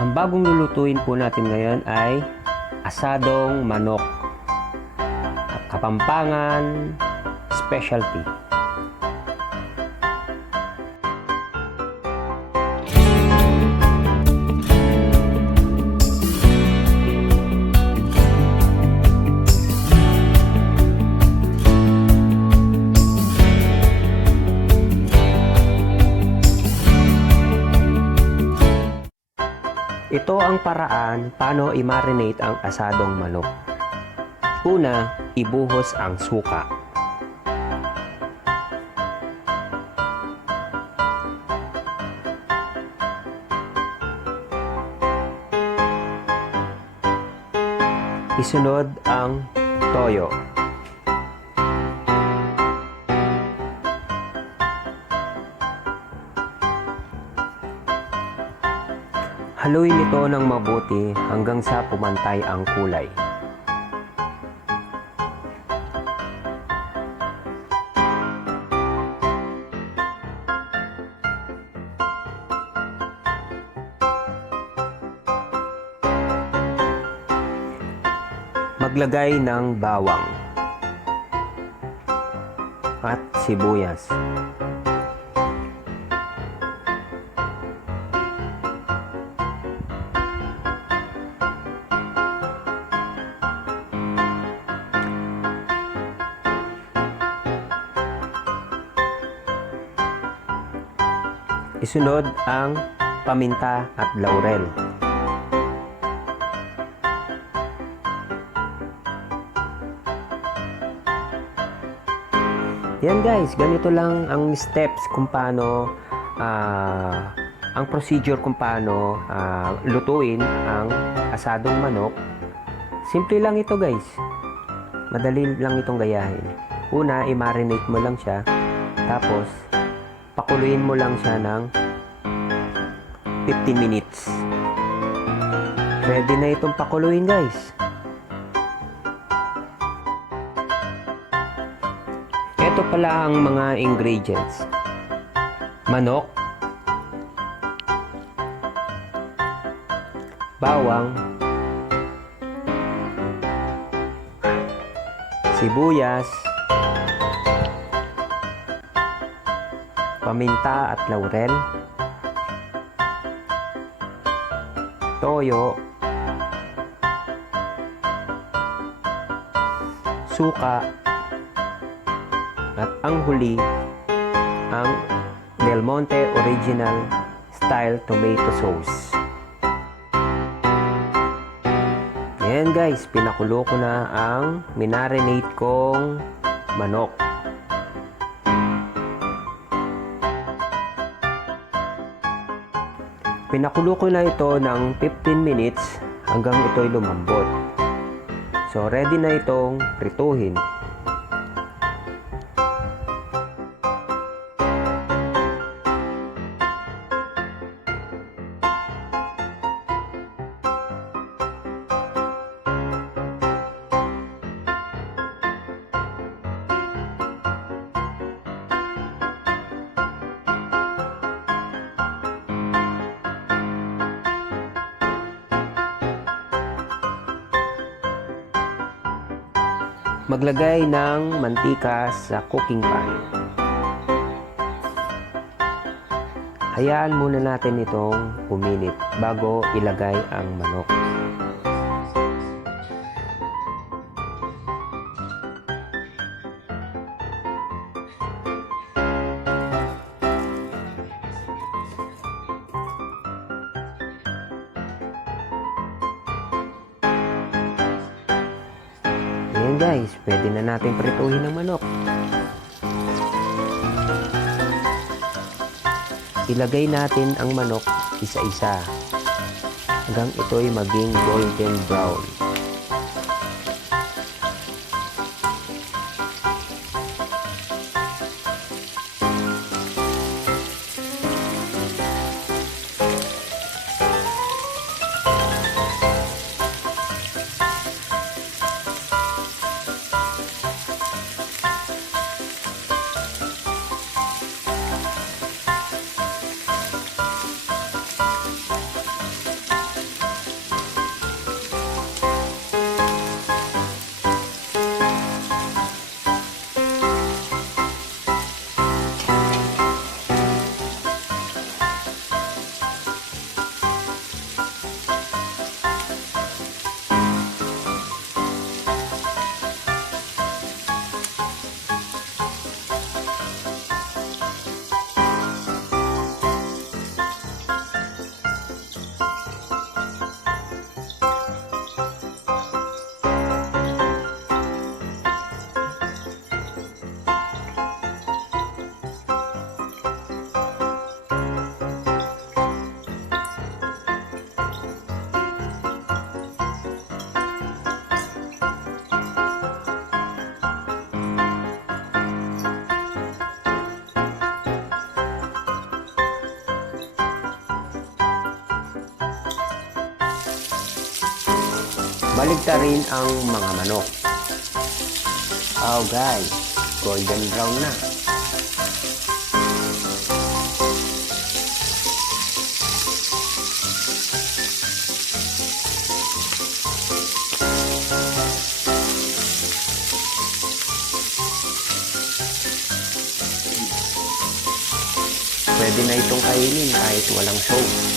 Ang bagong lulutuin po natin ngayon ay asadong manok. Kapampangan specialty. Ito ang paraan paano i-marinate ang asadong manok. Una, ibuhos ang suka. Isunod ang toyo. Haluin ito ng mabuti hanggang sa pumantay ang kulay. Maglagay ng bawang at sibuyas. Isunod ang paminta at laurel. Yan guys, ganito lang ang steps kung paano, ang procedure kung paano lutuin ang asadong manok. Simple lang ito guys. Madali lang itong gayahin. Una, i-marinate mo lang siya. Tapos, pakuluin mo lang siya ng 15 minutes. Ready na itong pakuluin guys. Ito pala ang mga ingredients. Manok, bawang, sibuyas, paminta at laurel, toyo, suka, at ang huli, ang Del Monte Original Style Tomato Sauce. Ayan guys, pinakulo ko na ang minarinate kong manok. Pinakulo ko na ito ng 15 minutes hanggang ito'y lumambot. So, ready na itong prituhin. Maglagay ng mantika sa cooking pan. Hayaan muna natin itong uminit bago ilagay ang manok. Ayan guys, pwede na natin prituhin ang manok. Ilagay natin ang manok isa-isa hanggang ito'y maging golden brown. baligtarin ang mga manok. Oh guys, golden brown na. Pwede na itong kainin kahit walang sauce.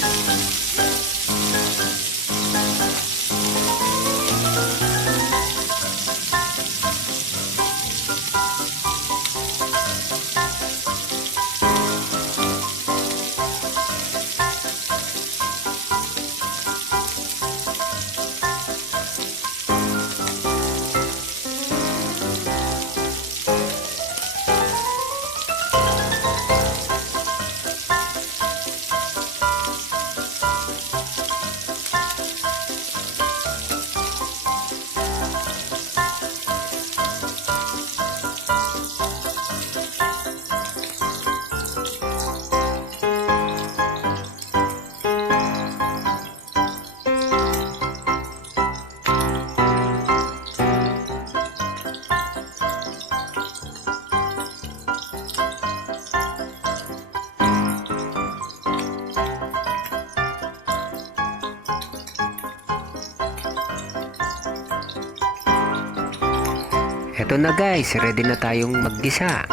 Eto na guys, ready na tayong maggisa.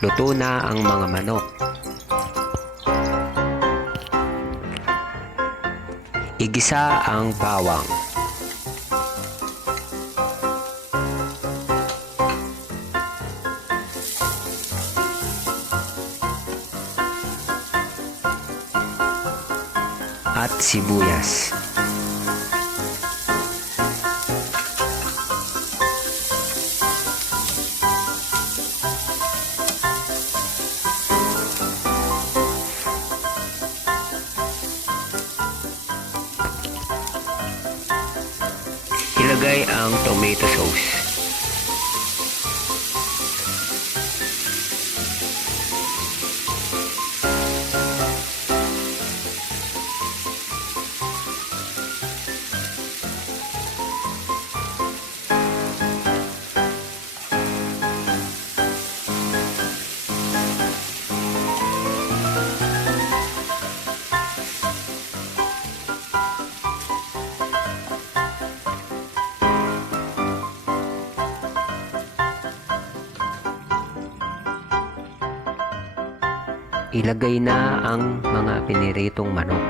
Luto na ang mga manok. Igisa ang bawang. At sibuyas. Ilagay ang tomato sauce. Ilagay na ang mga piniritong manok.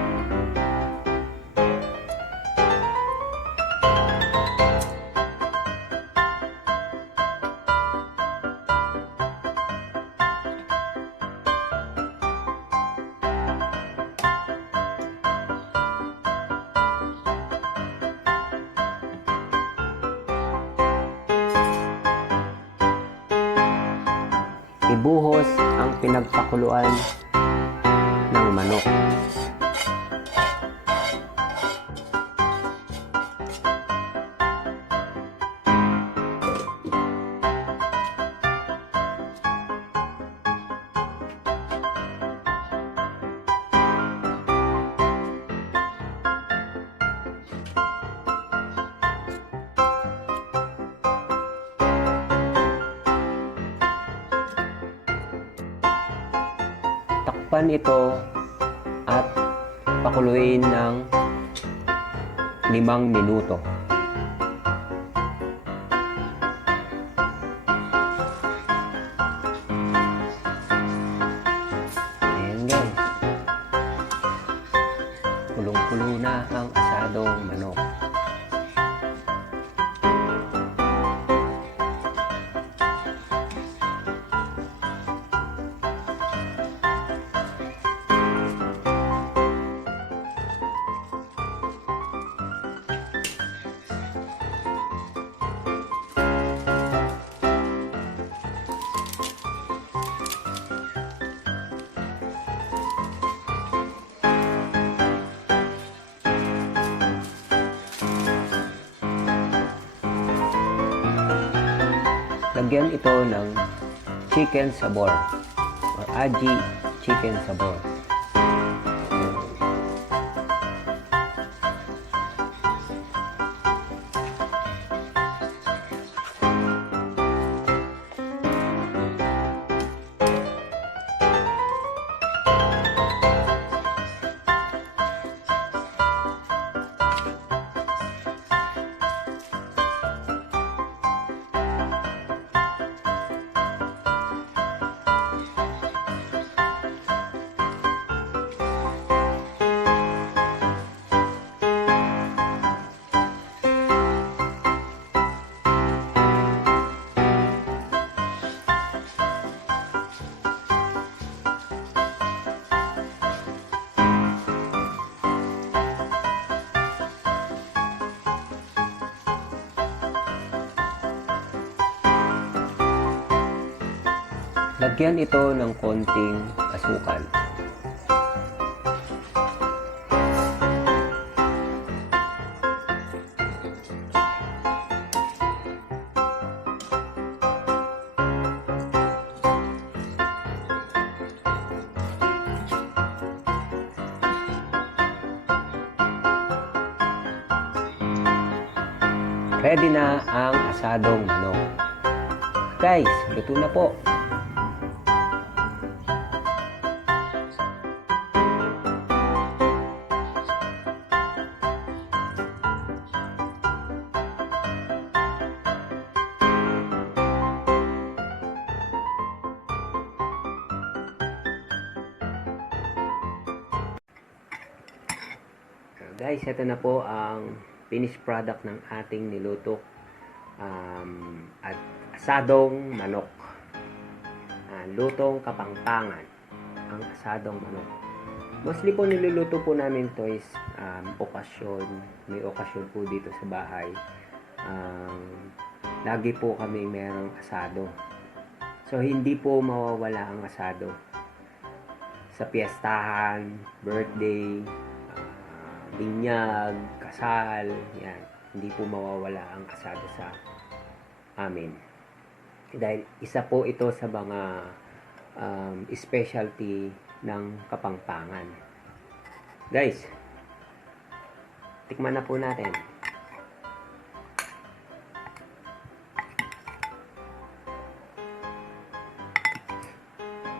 Ibuhos ang pinagpakuluan ng manok. Takpan ito at pakuluin ng 5 minuto. Ayan guys. Kulong-kulo na ang asadong manok. Lagyan ito ng chicken savor or Aji Chicken Savor. Lagyan ito ng konting asukal. Ready na ang asadong manok. Guys, luto na po. Guys, ito na po ang finished product ng ating niluto at asadong manok. Lutong Kapampangan, ang asadong manok. Mostly po niluluto po namin to is okasyon. May okasyon po dito sa bahay. Lagi po kami merong asado. So hindi po mawawala ang asado. Sa piyestahan, birthday, binyag, kasal, yan. Hindi po mawawala ang asado sa amin. Dahil isa po ito sa mga specialty ng Kapampangan. Guys, tikman na po natin.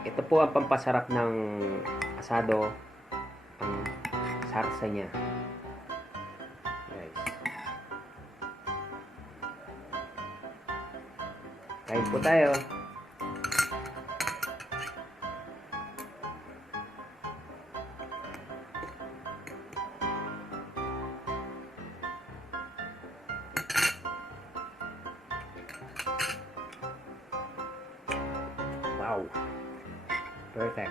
Ito po ang pampasarap ng asado, ang sarsa niya. Guys, kain po tayo. Wow, perfect.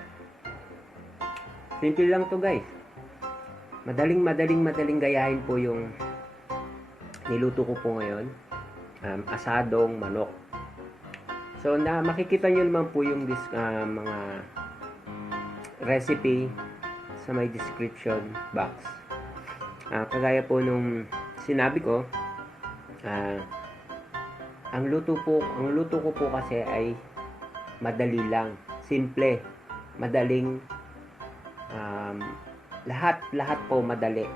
Simple lang to guys. Madaling gayahin po yung niluto ko po ngayon. Asadong manok. So, makikita nyo naman po yung mga recipe sa may description box. Kagaya po nung sinabi ko, ang luto ko po kasi ay madali lang, simple, madaling, lahat po madali.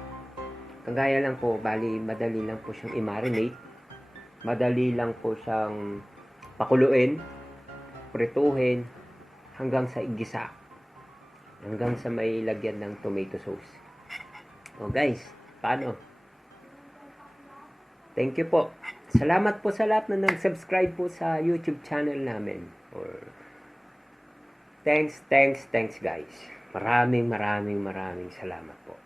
Kagaya lang po, bali madali lang po siyang i-marinate, madali lang po siyang pakuluin, prituhin, hanggang sa igisa, hanggang sa may lagyan ng tomato sauce. O guys, paano? Thank you po. Salamat po sa lahat na nag-subscribe po sa YouTube channel namin. Thanks guys. Maraming salamat po.